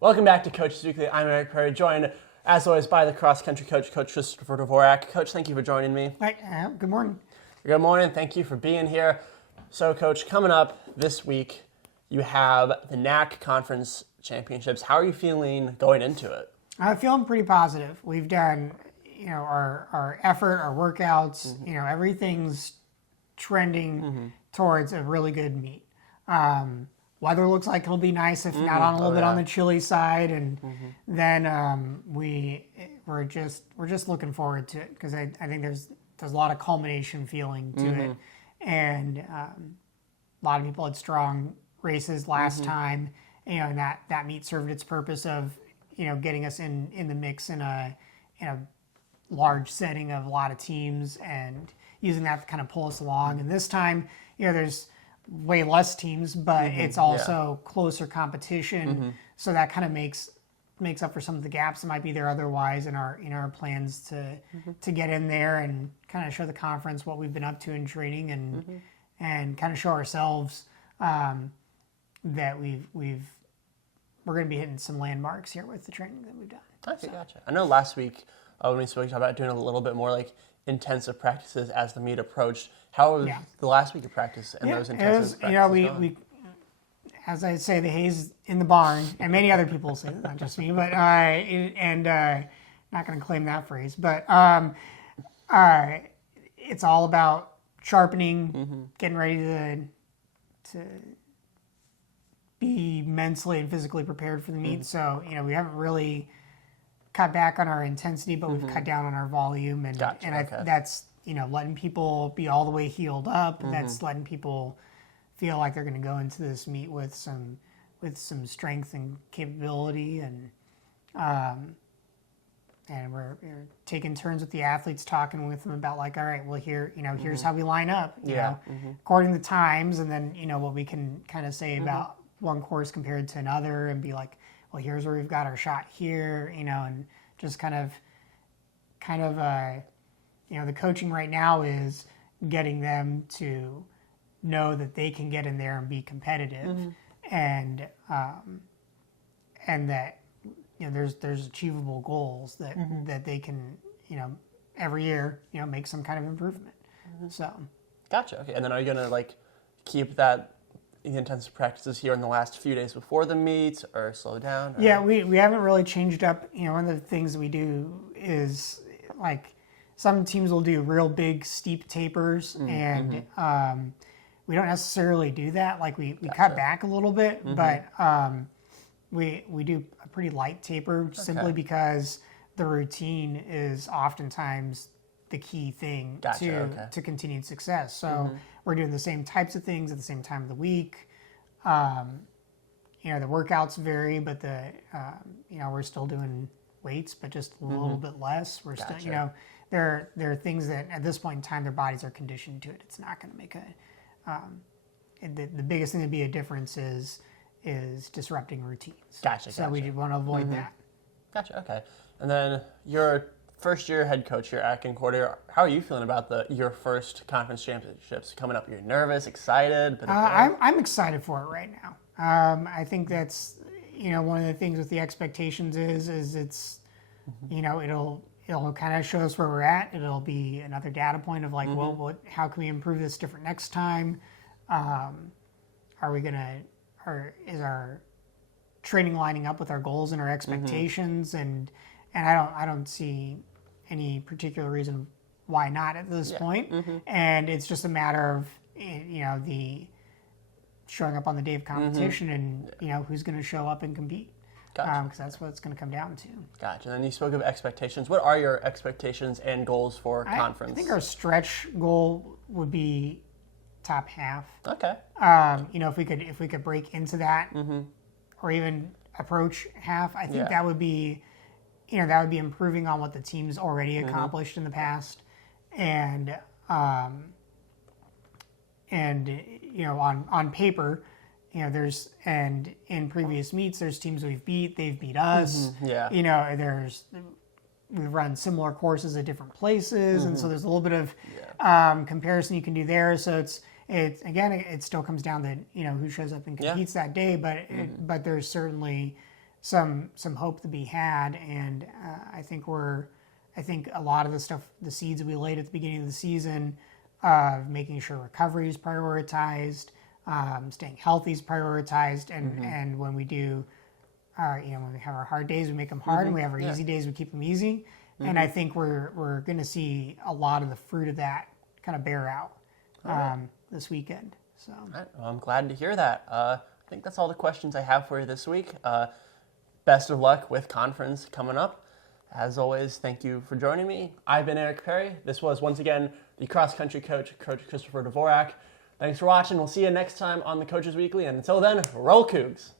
Welcome back to Coach's Weekly. I'm Eric Perry, joined, as always, by the cross-country coach, Coach Christopher Dvorak. Coach, thank you for joining me. Hi, good morning. Good morning. Thank you for being here. So, Coach, coming up this week, you have the CUC Conference Championships. How are you feeling going into it? I'm feeling pretty positive. We've done, our effort, our workouts, everything's trending towards a really good meet. Weather looks like it'll be nice, if not on a little bit on the chilly side, and then we're just looking forward to it because I think there's a lot of culmination feeling to it, and a lot of people had strong races last time, and that meet served its purpose of getting us in the mix in a large setting of a lot of teams and using that to kind of pull us along. And this time, there's way less teams, but it's also closer competition, so that kind of makes up for some of the gaps that might be there otherwise in our plans to get in there and kind of show the conference what we've been up to in training and kind of show ourselves that we're going to be hitting some landmarks here with the training that we've done. Okay, gotcha. I know last week when we spoke, we talked about doing a little bit more like intensive practices as the meet approached. How was the last week of practice and those intensive practices going? As I say, the hay's in the barn, and many other people say that, not just me, but not going to claim that phrase, but it's all about sharpening, getting ready to be mentally and physically prepared for the meet. So, we haven't really cut back on our intensity, but we've cut down on our volume, and that's letting people be all the way healed up. That's letting people feel like they're going to go into this meet with some strength and capability, and we're taking turns with the athletes, talking with them about like, all right, well here's how we line up, according to times, and then what we can kind of say about one course compared to another, and be like, well, here's where we've got our shot here, and just kind of the coaching right now is getting them to know that they can get in there and be competitive, and that there's achievable goals that they can every year make some kind of improvement. So Gotcha. Okay, and then are you gonna like keep that intensive practices here in the last few days before the meet, or slow down? Or? Yeah, we haven't really changed up. One of the things we do is like some teams will do real big steep tapers, and we don't necessarily do that. Like we cut back a little bit, but we do a pretty light taper simply because the routine is oftentimes the key thing to continued success. So we're doing the same types of things at the same time of the week. The workouts vary, but we're still doing weights, but just a little bit less. We're still, there are things that at this point in time their bodies are conditioned to it. It's not going to make the biggest thing to be a difference is disrupting routines. So we want to avoid that. Gotcha. Okay. And then your first year head coach here at Concordia, how are you feeling about your first conference championships coming up? You're nervous, excited? I'm excited for it right now. I think that's one of the things with the expectations is it's it'll kind of show us where we're at. It'll be another data point of like, well, how can we improve this different next time? Is our training lining up with our goals and our expectations? And I don't see any particular reason why not at this point. And it's just a matter of the showing up on the day of competition and who's going to show up and compete. Because that's what it's going to come down to. Gotcha. And then you spoke of expectations. What are your expectations and goals for conference? I think our stretch goal would be top half. Okay. If we could break into that, or even approach half, I think that would be, improving on what the team's already accomplished in the past, and on paper. And in previous meets, there's teams they've beat us. We've run similar courses at different places, and so there's a little bit of comparison you can do there. So it still comes down to who shows up and competes that day, but there's certainly some hope to be had, and I think a lot of the stuff, the seeds we laid at the beginning of the season, making sure recovery is prioritized, staying healthy is prioritized, and when we do, when we have our hard days, we make them hard, and we have our easy days, we keep them easy. And I think we're going to see a lot of the fruit of that kind of bear out this weekend. So right. Well, I'm glad to hear that. I think that's all the questions I have for you this week. Best of luck with conference coming up. As always, thank you for joining me. I've been Eric Perry. This was, once again, the cross-country coach, Coach Christopher Dvorak. Thanks for watching. We'll see you next time on the Coaches Weekly. And until then, roll Cougs!